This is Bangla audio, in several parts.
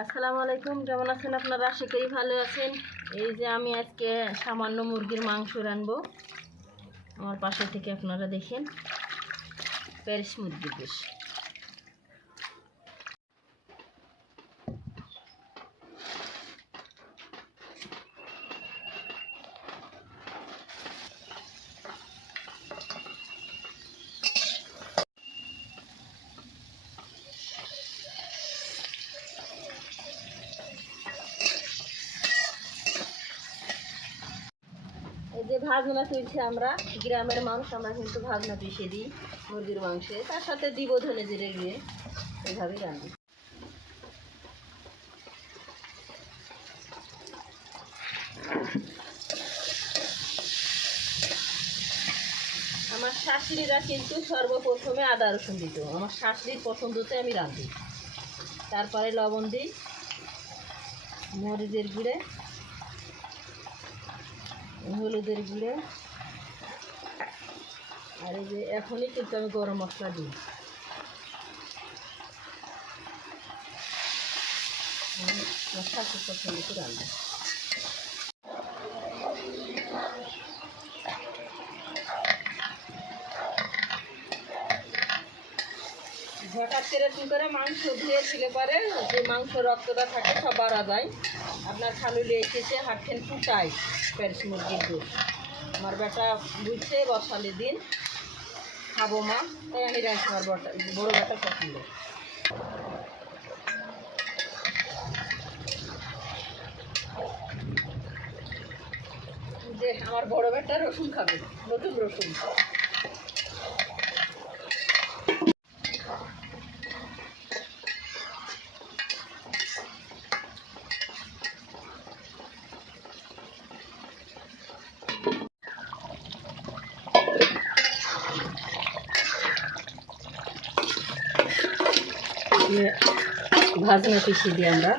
আসসালামু আলাইকুম, কেমন আছেন আপনারা? আশা করি ভালো আছেন। এই যে আমি আজকে সামান্য মুরগির মাংস রানবো। আমার পাশে থেকে আপনারা দেখেন, প্যারিস মুরগির ডিশ। এই যে ভাজনা তুলছে, আমরা গ্রামের মানুষ, আমরা কিন্তু ভাজনা পিষে দিই মুরগির মাংসে, তার সাথে দিব ধনে জিরে দিয়ে, এইভাবেই রান্না। আমার শাশুড়িরা কিন্তু সর্বপ্রথমে আদা রসুন দিত। আমার শাশুড়ির পছন্দতে আমি রাঁধি। তারপরে লবণ দিই, মরিচের গুঁড়ে, হলুদের গুঁড়ে, আর এই যে এখনই কিন্তু আমি গরম মশলা দিই। আমার শাশুর পছন্দ করে রান্না। হঠাৎ করে কী করে মাংস ধুয়ে ছিলে পরে যে মাংস রক্তটা থাকে সব বাড়া যায়। আপনার খালুলি এসেছে হাটখেন ফুটাই প্যারিস মুরগির দুধ। আমার বেটা বুঝছে বসালে দিন খাবো মা, তাই আমি রাখছি। আমার বড়ো বেটা পছন্দ। যে আমার বড়ো বেটা রসুন খাবে, নতুন রসুন। ভাজনা পিষে দিই আমরা,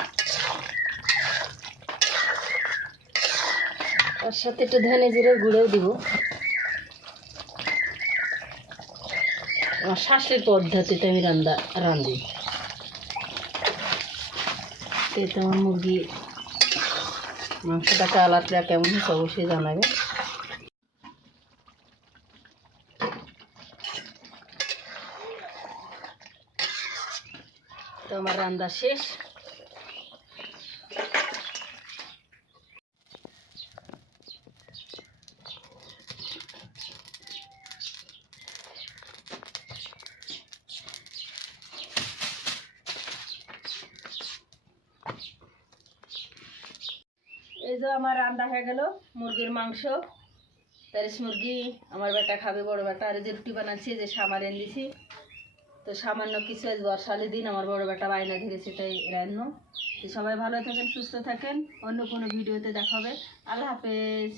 তার সাথে একটু ধনে জিরের গুঁড়োও দিব। আমার শাশুড়ির পদ্ধতিতে আমি রান্ধি। এতে আমার মুরগি মাংসটা কালারটা কেমন হচ্ছে অবশ্যই জানাবে। তো আমার রান্না শেষ। এই যে আমার রান্না হয়ে গেল মুরগির মাংস, প্যারিস মুরগি। আমার বেটা খাবে, বড় বেটা। আর যে রুটি বানাচ্ছি, যে সামার এনে দিছি, তো সামান্য কিছু আজ বর্ষালের দিন আমার বড় বেটা বায়না ধরেছে, তাই রান্না। সবাই ভালো থাকেন, সুস্থ থাকেন। অন্য কোনো ভিডিওতে দেখা হবে। আল্লাহ হাফেজ।